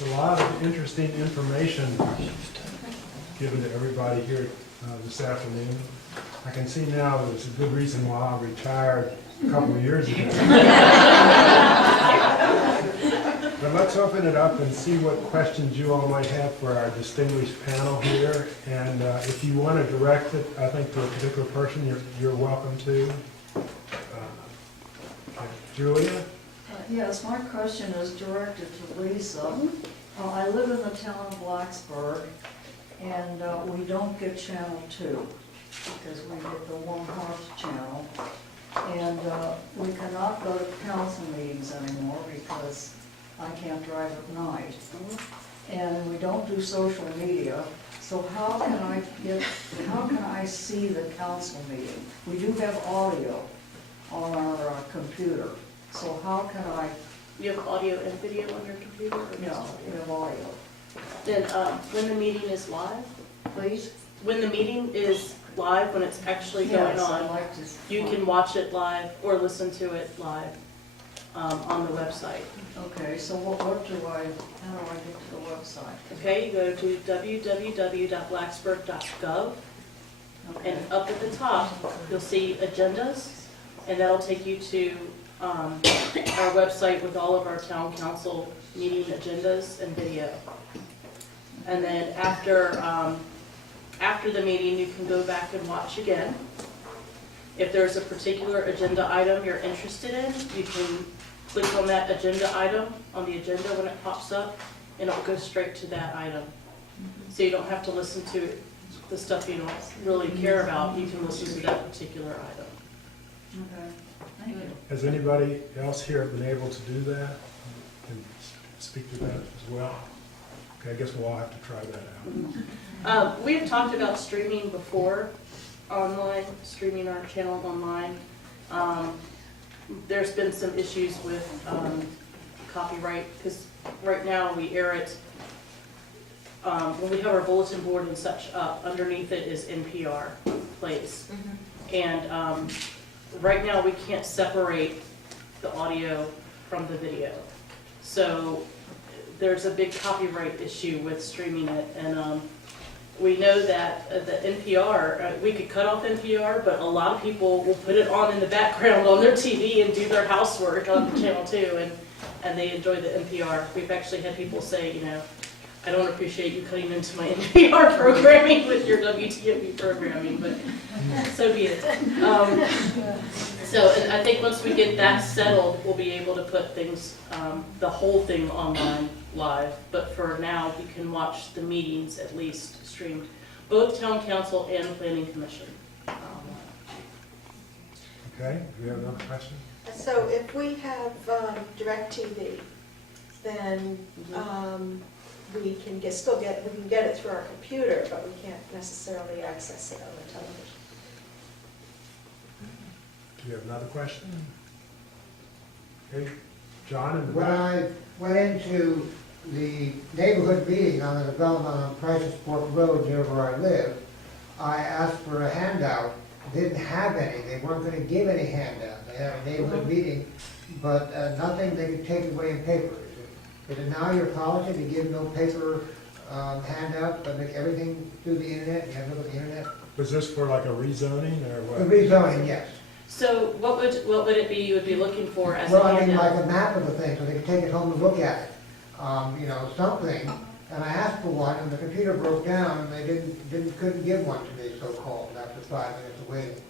It's a lot of interesting information given to everybody here this afternoon. I can see now there's a good reason why I retired a couple of years ago. But let's open it up and see what questions you all might have for our distinguished panel here. And if you want to direct it, I think, to a particular person, you're welcome to. Julia? Yes, my question is directed to Lisa. I live in the town of Blacksburg, and we don't get Channel 2 because we get the One Horse channel. And we cannot go to council meetings anymore because I can't drive at night. And we don't do social media. So how can I see the council meeting? We do have audio on our computer. So how can I? You have audio and video on your computer? Or No, we have audio. Then when the meeting is live, Please? when the meeting is live, when it's actually going Yes, I'd on, like to. you can watch it live or listen to it live on the website. Okay, so how do I get to the website? Okay, you go to www.blacksburg.gov, Okay. and up at the top, you'll see agendas, and that'll take you to our website with all of our town council meeting agendas and video. And then after the meeting, you can go back and watch again. If there's a particular agenda item you're interested in, you can click on that agenda item on the agenda when it pops up, and it'll go straight to that item. So you don't have to listen to the stuff you don't really care about. You can listen to that particular item. Okay, thank you. Has anybody else here been able to do that? Can speak to that as well? Okay, I guess we'll all have to try that out. We have talked about streaming before, online, streaming our channel online. There's been some issues with copyright, because right now we air it, when we have our bulletin board and such up, underneath it is NPR plays. And right now we can't separate the audio from the video. So there's a big copyright issue with streaming it, and we know that the NPR, we could cut off NPR, but a lot of people will put it on in the background on their TV and do their housework on Channel 2, and they enjoy the NPR. We've actually had people say, you know, I don't appreciate you cutting into my NPR programming with your WTMB programming, but so be it. And I think once we get that settled, we'll be able to put things, the whole thing online live. But for now, you can watch the meetings at least streamed, both town council and planning commission. Okay, do we have another question? So if we have DirecTV, then we can still get it through our computer, but we can't necessarily access it on the television. Do you have another question? Okay, John in the When back. I went into the neighborhood meeting on the development on Prices Fork Road near where I live, I asked for a handout. Didn't have any. They weren't going to give any handout. They had a neighborhood meeting, but nothing they could take away in paper. Is it now your policy to give no paper handout, but make everything through the internet? You have to look at the internet? Was this for like a rezoning or The what? rezoning, yes. So what would it be you would be looking for as a Well, I mean, like handout? a map of the thing, so they could take it home and look at it. You know, something. And I asked for one, and the computer broke down, and they couldn't give one to me, so-called, after 5 minutes of waiting.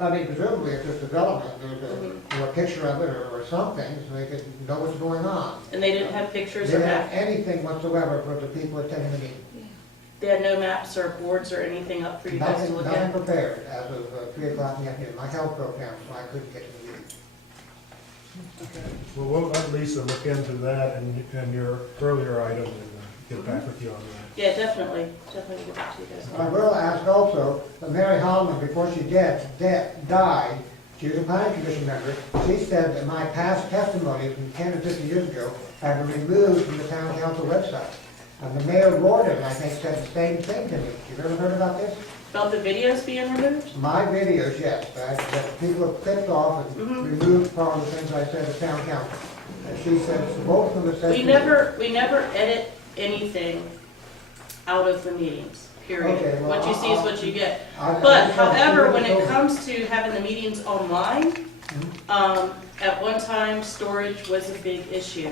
I mean, presumably, if there's development, there's a picture of it or something, so they could know what's going on. And they didn't have pictures They or didn't have maps? anything whatsoever for the people attending the meeting. They had no maps or boards or anything up for you guys to Nothing, look nothing at? prepared as of 3 o'clock in the afternoon. My health broke down, so I couldn't get to the meeting. Well, we'll let Lisa look into that and your earlier item and get back with you on that. Yeah, definitely get back to you guys. I will ask also, that Mary Holloman, before she died, she was a planning commission member, she said that my past testimony from 10 or 15 years ago had been removed from the town council website. And the mayor Gordon, I think, said the same thing to me. You ever heard about this? About the videos being removed? My videos, yes, that people have clipped off and removed part of the things I said at town council. And she said, both of them said. We never edit anything out of the meetings, period. Okay, well, What you see is what you get. I'll- But I'll- however, when it comes to having the meetings online, at one time, storage was a big issue.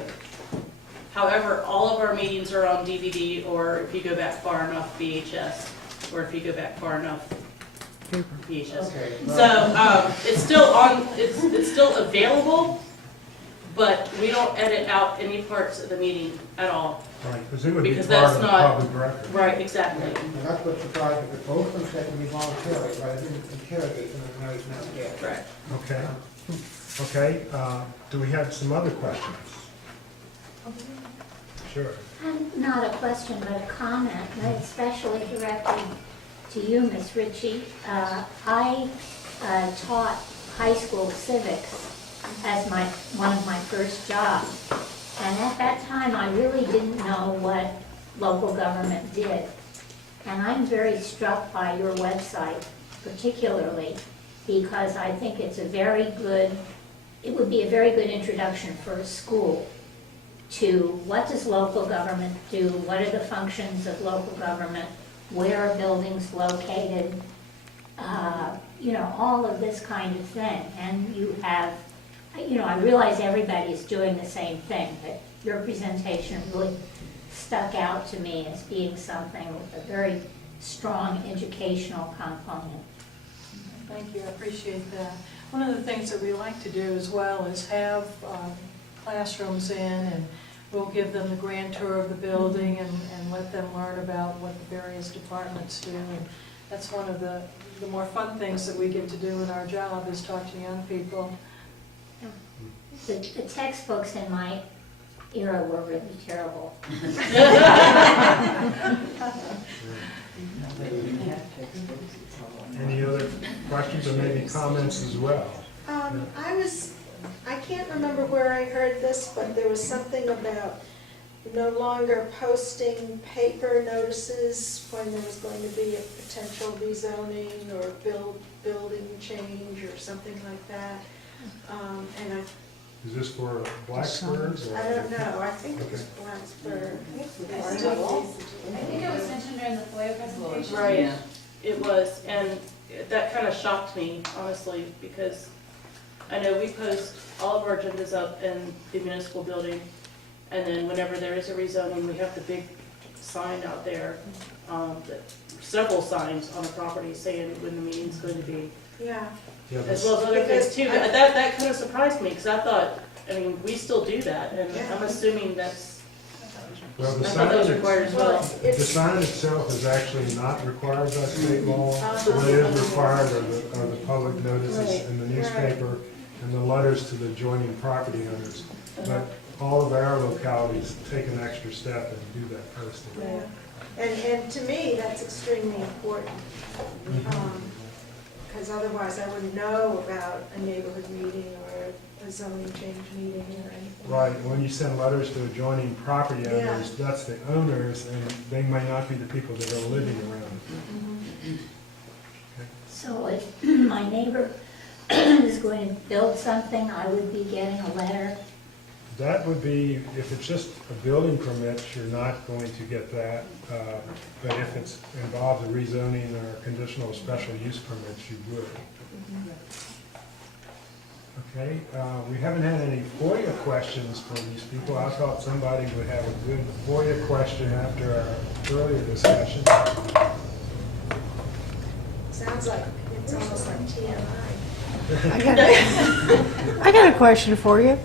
However, all of our meetings are on DVD, or if you go back far enough, VHS, or if you go back far enough, VHS. Okay, So, it's still on, it's still available, but we don't edit out any parts of the meeting at all. Right, because it would be Because part that's of the not- public record. Right, exactly. And that's what surprised me, but both of them said to me voluntarily, but I didn't interrogate them, and I was not yet. Right. Okay, okay, do we have some other questions? Sure. Not a question, but a comment, especially directed to you, Ms. Ritchie. I taught high school civics as one of my first jobs. And at that time, I really didn't know what local government did. And I'm very struck by your website particularly because I think it would be a very good introduction for a school to what does local government do, what are the functions of local government, where are buildings located, all of this kind of thing. And you have, I realize everybody's doing the same thing, but your presentation really stuck out to me as being something with a very strong educational component. Thank you, I appreciate that. One of the things that we like to do as well is have classrooms in, and we'll give them the grand tour of the building and let them learn about what the various departments do. And that's one of the more fun things that we get to do in our job is talk to young people. The textbooks in my era were really terrible. Any other questions or maybe comments as well? I can't remember where I heard this, but there was something about no longer posting paper notices when there was going to be a potential rezoning or building change or something like that. And Is this for Blacksburg? or- I don't know, I think it was Blacksburg. I think it was mentioned during the FOIA presentation. Right, it was, and that kind of shocked me, honestly, because I know we post all of our agendas up in the municipal building, and then whenever there is a rezoning, we have the big sign out there, several signs on the property saying when the meeting's going to be, Yeah. Yeah, as this- well as other things too. Because I- That kind of surprised me, because I thought, we still do that, and I'm assuming that's, Well, the I thought that was sign, required as well. the sign itself is actually not required by state law. What is required are the public notices in the newspaper and the letters to the adjoining property owners. But all of our localities take an extra step and do that posting. Yeah. And to me, that's extremely important. Because otherwise I wouldn't know about a neighborhood meeting or a zoning change meeting or anything. Right, when you send letters to adjoining property owners, that's the owners, and they may not be the people that are living around. So if my neighbor is going to build something, I would be getting a letter. That would be, if it's just a building permit, you're not going to get that. But if it involves a rezoning or conditional special use permits, you would. Okay, we haven't had any FOIA questions from these people. I thought somebody would have a good FOIA question after our earlier discussion. Sounds like, it's almost like TMI. I got a question for you.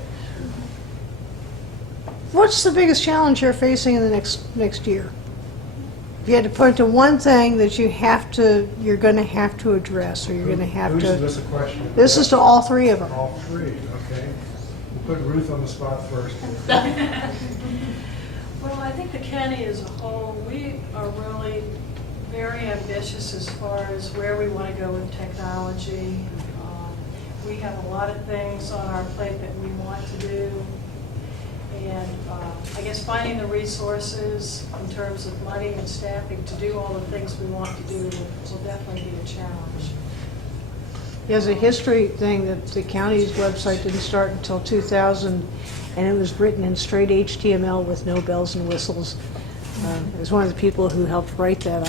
What's the biggest challenge you're facing in the next year? If you had to point to one thing that you're going to have to address, or you're going to have Who's to. this a question? This is to all three of them. All three, okay. We'll put Ruth on the spot first. Well, I think the county as a whole, we are really very ambitious as far as where we want to go with technology. We have a lot of things on our plate that we want to do. And I guess finding the resources in terms of money and staffing to do all the things we want to do will definitely be a challenge. There's a history thing that the county's website didn't start until 2008, and it was written in straight HTML with no bells and whistles. It was one of the people who helped write that.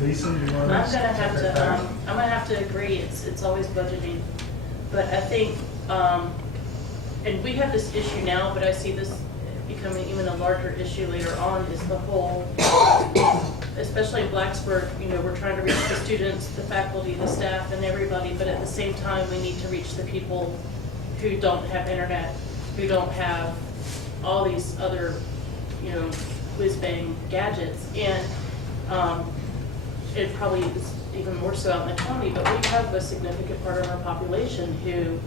Lisa, you want to? I'm gonna have to agree, it's always budgeting. But I think, and we have this issue now, but I see this becoming even a larger issue later on, is the whole, especially in Blacksburg, we're trying to reach the students, the faculty, the staff, and everybody, but at the same time, we need to reach the people who don't have internet, who don't have all these other, whiz-bang gadgets. And it probably is even more so out in the county, but we have a significant part of our population who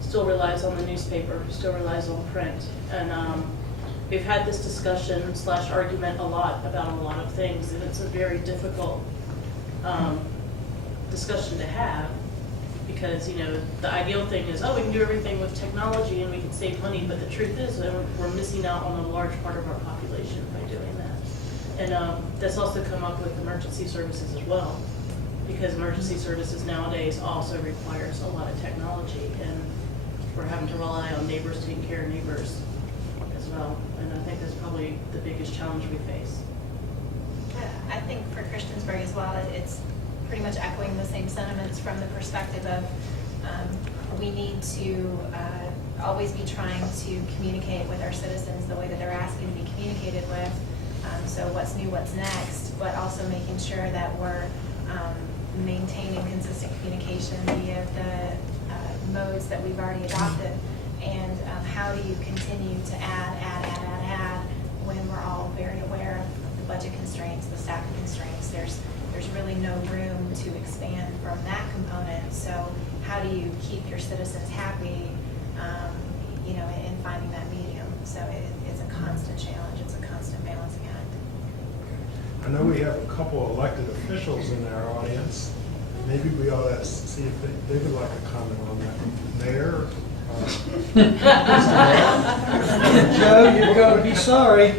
still relies on the newspaper, who still relies on print. And we've had this discussion / argument a lot about a lot of things, and it's a very difficult discussion to have, because the ideal thing is, we can do everything with technology and we can save money, but the truth is that we're missing out on a large part of our population by doing that. And that's also come up with emergency services as well, because emergency services nowadays also requires a lot of technology, and we're having to rely on neighbors taking care of neighbors as well. And I think that's probably the biggest challenge we face. I think for Christiansburg as well, it's pretty much echoing the same sentiments from the perspective of we need to always be trying to communicate with our citizens the way that they're asking to be communicated with. So what's new, what's next, but also making sure that we're maintaining consistent communication via the modes that we've already adopted. And how do you continue to add when we're all very aware of the budget constraints, the staffing constraints. There's really no room to expand from that component. So how do you keep your citizens happy, in finding that medium? So it's a constant challenge. It's a constant balancing act. I know we have a couple elected officials in our audience. Maybe we ought to see if they would like to comment on that. Mayor? Joe, you're going to be sorry.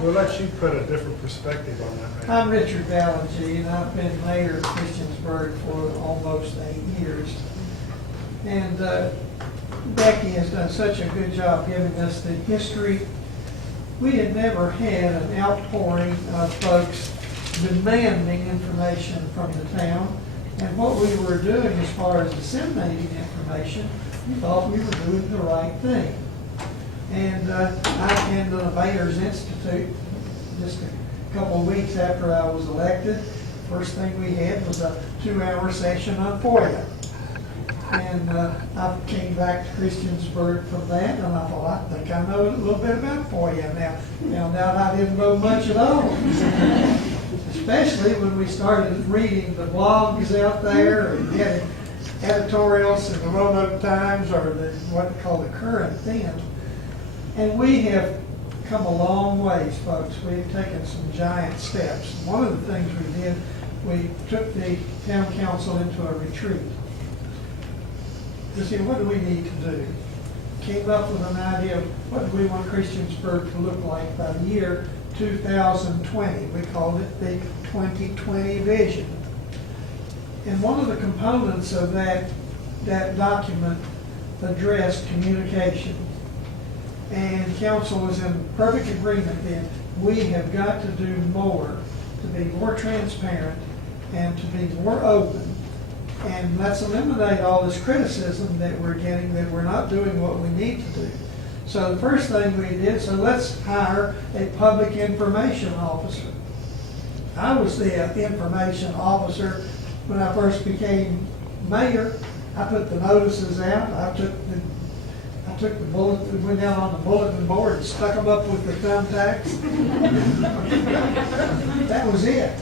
We'll let you put a different perspective on that. I'm Richard Valenci, and I've been mayor of Christiansburg for almost 8 years. And Becky has done such a good job giving us the history. We had never had an outpouring of folks demanding information from the town. And what we were doing as far as disseminating information, we thought we were doing the right thing. And I attended the Mayor's Institute just a couple of weeks after I was elected. First thing we had was a 2-hour session on FOIA. And I came back to Christiansburg from that, and I thought, I think I know a little bit about FOIA now. Found out I didn't know much at all. Especially when we started reading the blogs out there and getting editorials in the Roanoke Times, or what they call the Current then. And we have come a long ways, folks. We've taken some giant steps. One of the things we did, we took the town council into a retreat to see what do we need to do. Came up with an idea of what do we want Christiansburg to look like by the year 2020. We called it the 2020 vision. And one of the components of that document addressed communication. And council was in perfect agreement then. We have got to do more to be more transparent and to be more open. And let's eliminate all this criticism that we're getting that we're not doing what we need to do. So the first thing we did, so let's hire a public information officer. I was the information officer when I first became mayor. I put the notices out. I took the bulletin, went down on the bulletin board and stuck them up with the thumbtacks. That was it.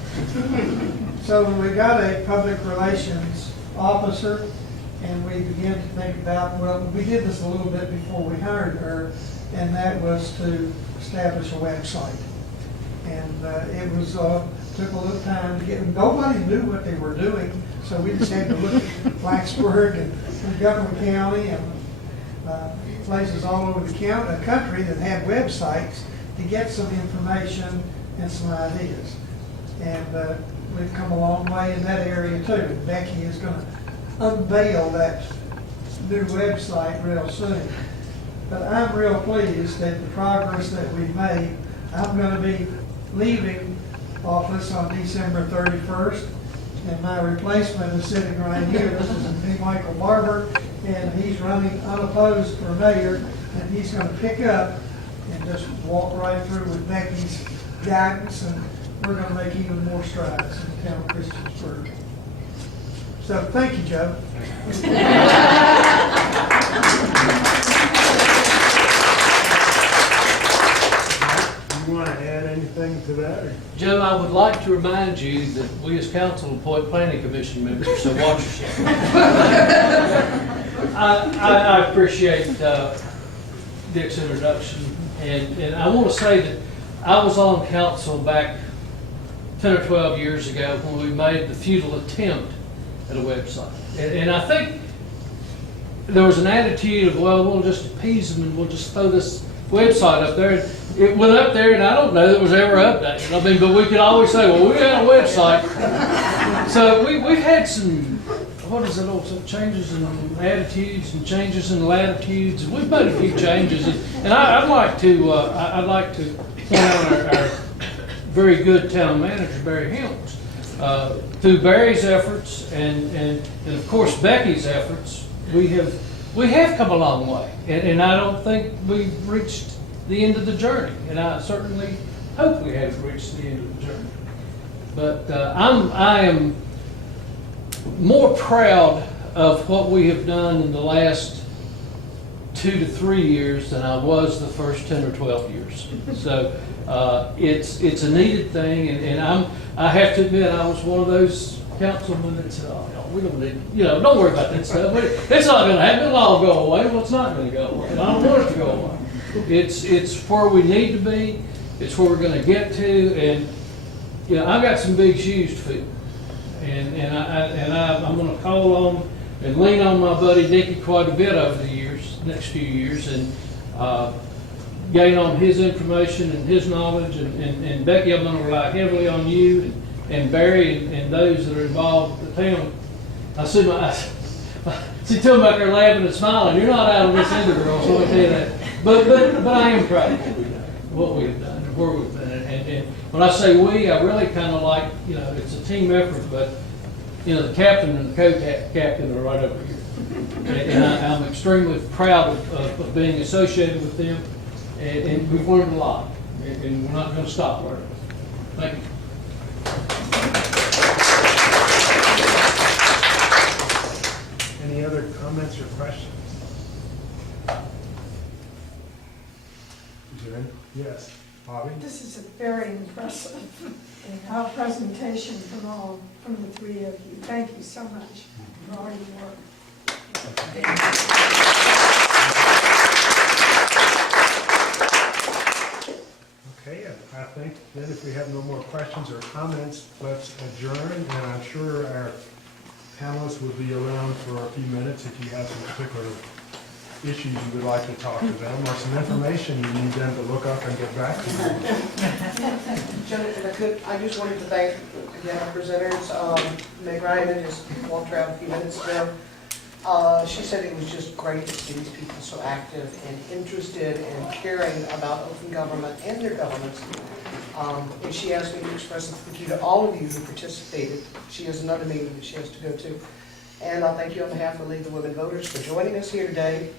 So when we got a public relations officer, and we began to think about, well, we did this a little bit before we hired her, and that was to establish a website. And it was took a little time to get. Nobody knew what they were doing, so we just had to look at Blacksburg and Montgomery County and places all over the country that had websites to get some information and some ideas. And we've come a long way in that area too. Becky is going to unveil that new website real soon. But I'm real pleased at the progress that we've made. I'm going to be leaving office on December 31st, and my replacement is sitting right here. This is me, Michael Barber, and he's running unopposed for mayor, and he's going to pick up and just walk right through with Becky's guidance, and we're going to make even more strides in the town of Christiansburg. So, thank you, Joe. You want to add anything to that? Or? Joe, I would like to remind you that we as council appoint planning commission members, so watch yourself. I appreciate Dick's introduction, and I want to say that I was on council back 10 or 12 years ago when we made the futile attempt at a website. And I think there was an attitude of, well, we'll just appease them and we'll just throw this website up there. And it went up there, and I don't know that it was ever updated. I mean, but we could always say, well, we got a website. So we've had some, what is it, also changes in attitudes and changes in latitudes. And we've made a few changes. And I'd like to point out our very good town manager, Barry Helms. Through Barry's efforts and of course Becky's efforts, we have come a long way, and I don't think we've reached the end of the journey, and I certainly hope we haven't reached the end of the journey. But I am more proud of what we have done in the last 2 to 3 years than I was the first 10 or 12 years. So it's a needed thing, and I have to admit I was one of those councilmen that said, oh, we don't need, don't worry about that stuff. It's not going to happen. It'll all go away. Well, it's not going to go away. And I don't want it to go away. It's where we need to be. It's where we're going to get to. And I've got some big shoes to fill. And I'm going to call on and lean on my buddy Dickie quite a bit over the next few years, and gain on his information and his knowledge. And Becky, I'm going to rely heavily on you and Barry and those that are involved with the town. I see two of them back there laughing and smiling. You're not out of this either, girl, so I tell you that. But I am proud of what we've done and where we've been. And when I say we, I really kind of like, it's a team effort, but, the captain and the co-captain are right over here. And I'm extremely proud of being associated with them. And we've learned a lot. And we're not going to stop learning. Thank you. Any other comments or questions? Is there any? Yes, Bobby? This is a very impressive presentation from the three of you. Thank you so much for all your work. Okay, I think then if we have no more questions or comments, let's adjourn, and I'm sure our panelists will be around for a few minutes if you have some particular issues you would like to talk to them, or some information you need them to look up and get back to you. Janet, if I could, I just wanted to thank again our presenters. Meg Ryman just walked around a few minutes ago. She said it was just great to see these people so active and interested and caring about open government and their governments. And she asked me to express a thank you to all of you who participated. She has another meeting that she has to go to. And I'll thank you on behalf of League of Women Voters for joining us here today.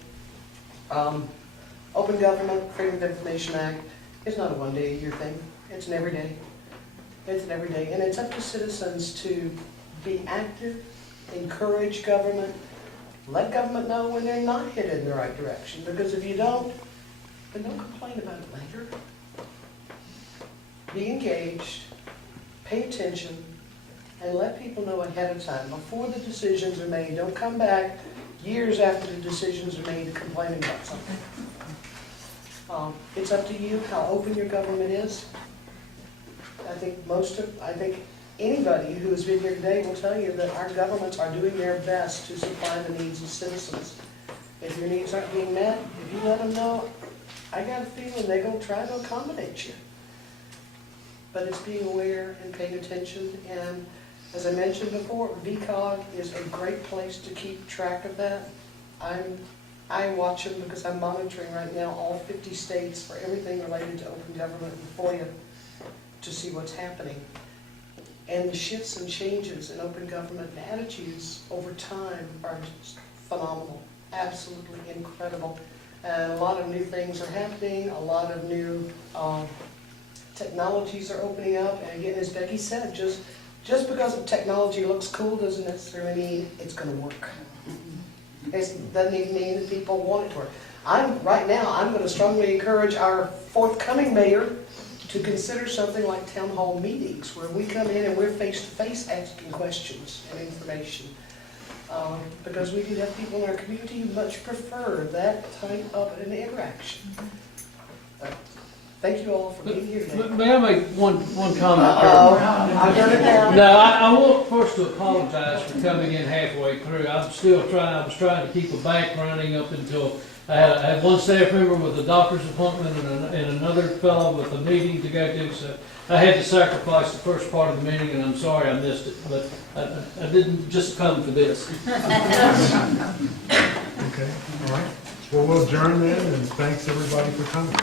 Open Government, Freedom of Information Act is not a one-day-a-year thing. It's an everyday. It's an everyday. And it's up to citizens to be active, encourage government, let government know when they're not headed in the right direction. Because if you don't, then don't complain about it later. Be engaged, pay attention, and let people know ahead of time, before the decisions are made. Don't come back years after the decisions are made to complain about something. It's up to you how open your government is. I think anybody who has been here today will tell you that our governments are doing their best to supply the needs of citizens. If your needs aren't being met, if you let them know, I got a feeling they're going to try to accommodate you. But it's being aware and paying attention. And as I mentioned before, VCOG is a great place to keep track of that. I watch them because I'm monitoring right now all 50 states for everything related to open government and FOIA to see what's happening. And the shifts and changes in open government and attitudes over time are just phenomenal, absolutely incredible. And a lot of new things are happening, a lot of new technologies are opening up. And again, as Becky said, just because technology looks cool doesn't necessarily mean it's going to work. It doesn't even mean that people want it to work. Right now, I'm going to strongly encourage our forthcoming mayor to consider something like town hall meetings, where we come in and we're face-to-face asking questions and information. Because we do have people in our community who much prefer that type of an interaction. Thank you all for being here today. May I make one comment? I've done it now. No, I want first to apologize for coming in halfway through. I was trying to keep a bank running up until I had one staff member with a doctor's appointment and another fellow with a meeting to go to, so I had to sacrifice the first part of the meeting, and I'm sorry I missed it, but I didn't just come for this. Okay, all right. Well, we'll adjourn then, and thanks everybody for coming.